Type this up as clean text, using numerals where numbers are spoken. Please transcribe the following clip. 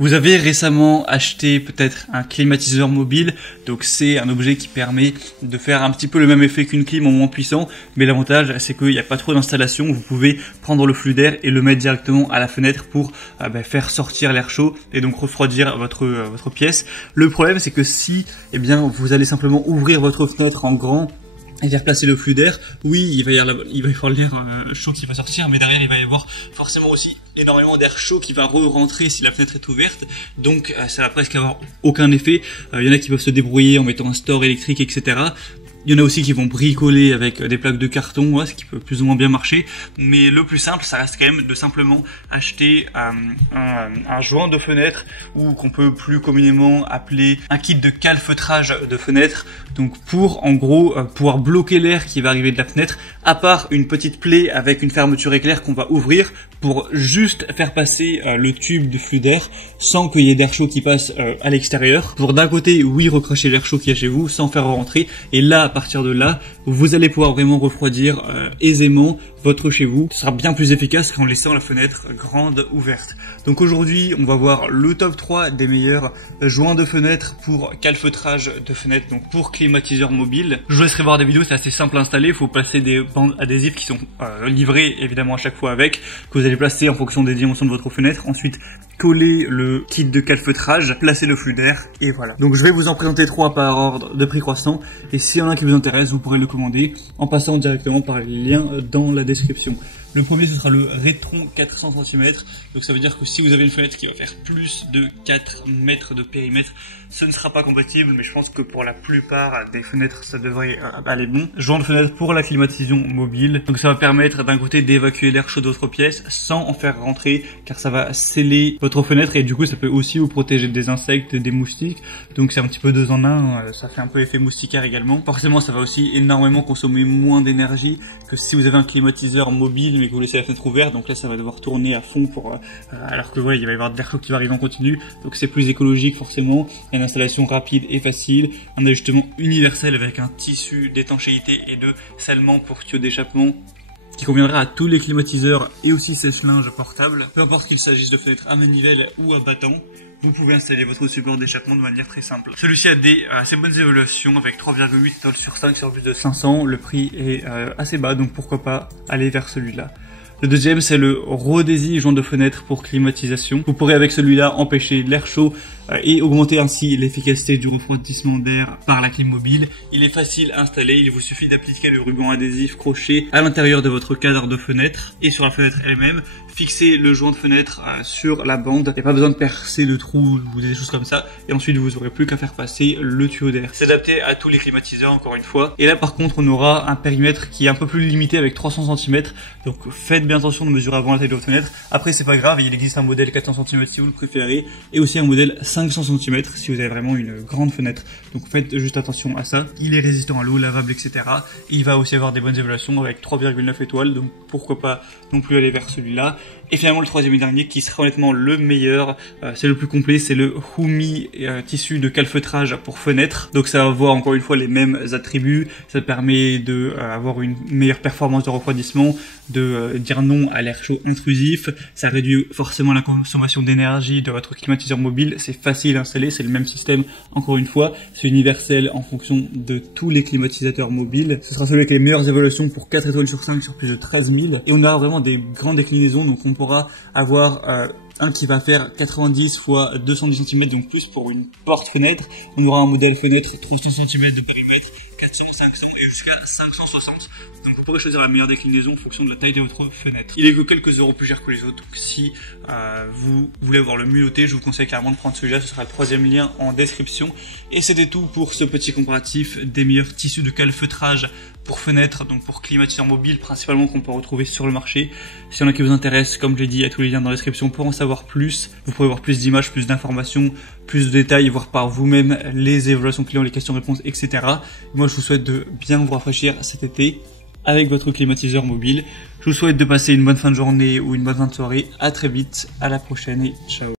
Vous avez récemment acheté peut-être un climatiseur mobile, donc c'est un objet qui permet de faire un petit peu le même effet qu'une clim en moins puissant, mais l'avantage c'est qu'il n'y a pas trop d'installation, vous pouvez prendre le flux d'air et le mettre directement à la fenêtre pour faire sortir l'air chaud et donc refroidir votre pièce. Le problème c'est que si vous allez simplement ouvrir votre fenêtre en grand et faire placer le flux d'air, oui, il va y avoir l'air chaud qui va sortir, mais derrière il va y avoir forcément aussi énormément d'air chaud qui va re-rentrer si la fenêtre est ouverte, donc ça va presque avoir aucun effet. Il y en a qui peuvent se débrouiller en mettant un store électrique, etc. Il y en a aussi qui vont bricoler avec des plaques de carton, ce qui peut plus ou moins bien marcher. Mais le plus simple, ça reste quand même de simplement acheter un joint de fenêtre, ou qu'on peut plus communément appeler un kit de calfeutrage de fenêtre. Donc pour, en gros, pouvoir bloquer l'air qui va arriver de la fenêtre, à part une petite plaie avec une fermeture éclair qu'on va ouvrir pour juste faire passer le tube de flux d'air sans qu'il y ait d'air chaud qui passe à l'extérieur. Pour d'un côté, oui, recracher l'air chaud qu'il y a chez vous sans faire rentrer. Et là, à partir de là, vous allez pouvoir vraiment refroidir aisément votre chez vous. Ce sera bien plus efficace qu'en laissant la fenêtre grande ouverte. Donc aujourd'hui, on va voir le top 3 des meilleurs joints de fenêtre pour calfeutrage de fenêtre, donc pour climatiseur mobile. Je vous laisserai voir des vidéos, c'est assez simple à installer. Il faut placer des bandes adhésives qui sont livrées évidemment à chaque fois avec, que vous allez placer en fonction des dimensions de votre fenêtre. Ensuite, coller le kit de calfeutrage, placer le flux d'air et voilà. Donc je vais vous en présenter 3 par ordre de prix croissant, et s'il y en a un qui vous intéresse, vous pourrez le commander en passant directement par les liens dans la description. Le premier, ce sera le Retron 400 cm. Donc ça veut dire que si vous avez une fenêtre qui va faire plus de 4 mètres de périmètre, ce ne sera pas compatible, mais je pense que pour la plupart des fenêtres, ça devrait aller bon. Joint de fenêtre pour la climatisation mobile. Donc ça va permettre d'un côté d'évacuer l'air chaud de votre pièce sans en faire rentrer, car ça va sceller votre fenêtre, et du coup ça peut aussi vous protéger des insectes, des moustiques. Donc c'est un petit peu 2 en 1, ça fait un peu effet moustiquaire également. Forcément ça va aussi énormément consommer moins d'énergie que si vous avez un climatiseur mobile mais que vous laissez la fenêtre ouverte. Donc là ça va devoir tourner à fond pour alors que voilà, il va y avoir de l'air chaud qui va arriver en continu, donc c'est plus écologique forcément. Il y a une installation rapide et facile, un ajustement universel avec un tissu d'étanchéité et de scellement pour tuyaux d'échappement qui conviendra à tous les climatiseurs et aussi sèche-linge portable. Peu importe qu'il s'agisse de fenêtres à manivelle ou à battant, vous pouvez installer votre support d'échappement de manière très simple. Celui-ci a des assez bonnes évaluations avec 3,8 étoiles sur 5 sur plus de 500. Le prix est assez bas, donc pourquoi pas aller vers celui-là. Le deuxième, c'est le Rodesi joint de fenêtre pour climatisation. Vous pourrez avec celui-là empêcher l'air chaud et augmenter ainsi l'efficacité du refroidissement d'air par la clim mobile. Il est facile à installer, il vous suffit d'appliquer le ruban adhésif crochet à l'intérieur de votre cadre de fenêtre et sur la fenêtre elle-même. Fixez le joint de fenêtre sur la bande, il n'y a pas besoin de percer le trou ou des choses comme ça, et ensuite vous n'aurez plus qu'à faire passer le tuyau d'air. C'est adapté à tous les climatiseurs encore une fois. Et là par contre on aura un périmètre qui est un peu plus limité avec 300 cm, donc faites bien attention de mesurer avant la taille de votre fenêtre. Après c'est pas grave, il existe un modèle 400 cm si vous le préférez, et aussi un modèle 500 cm si vous avez vraiment une grande fenêtre. Donc faites juste attention à ça. Il est résistant à l'eau, lavable, etc. Il va aussi avoir des bonnes évaluations avec 3,9 étoiles, donc pourquoi pas non plus aller vers celui-là. Et finalement le troisième et dernier qui sera honnêtement le meilleur, c'est le plus complet, c'est le Humi tissu de calfeutrage pour fenêtre. Donc ça va avoir encore une fois les mêmes attributs, ça permet de avoir une meilleure performance de refroidissement, de dire non à l'air chaud intrusif, ça réduit forcément la consommation d'énergie de votre climatiseur mobile, c'est facile à installer, c'est le même système encore une fois, c'est universel en fonction de tous les climatisateurs mobiles. Ce sera celui avec les meilleures évaluations pour 4 étoiles sur 5 sur plus de 13 000, et on aura vraiment des grandes déclinaisons, donc on pourra avoir un qui va faire 90 x 210 cm, donc plus pour une porte-fenêtre. On aura un modèle fenêtre 300 cm de périmètre, 400, 500 et jusqu'à 560. Donc vous pourrez choisir la meilleure déclinaison en fonction de la taille de votre fenêtre. Il est que quelques euros plus cher que les autres, donc si vous voulez avoir le mieux noté, je vous conseille carrément de prendre celui-là, ce sera le troisième lien en description. Et c'était tout pour ce petit comparatif des meilleurs tissus de calfeutrage pour fenêtre, donc pour climatiseur mobile principalement, qu'on peut retrouver sur le marché. S'il y en a qui vous intéressent, comme je l'ai dit, il y a tous les liens dans la description pour en savoir plus. Vous pourrez voir plus d'images, plus d'informations, plus de détails, voir par vous-même les évaluations clients, les questions-réponses, etc. Moi je vous souhaite de bien vous rafraîchir cet été avec votre climatiseur mobile. Je vous souhaite de passer une bonne fin de journée ou une bonne fin de soirée. À très vite, à la prochaine et ciao.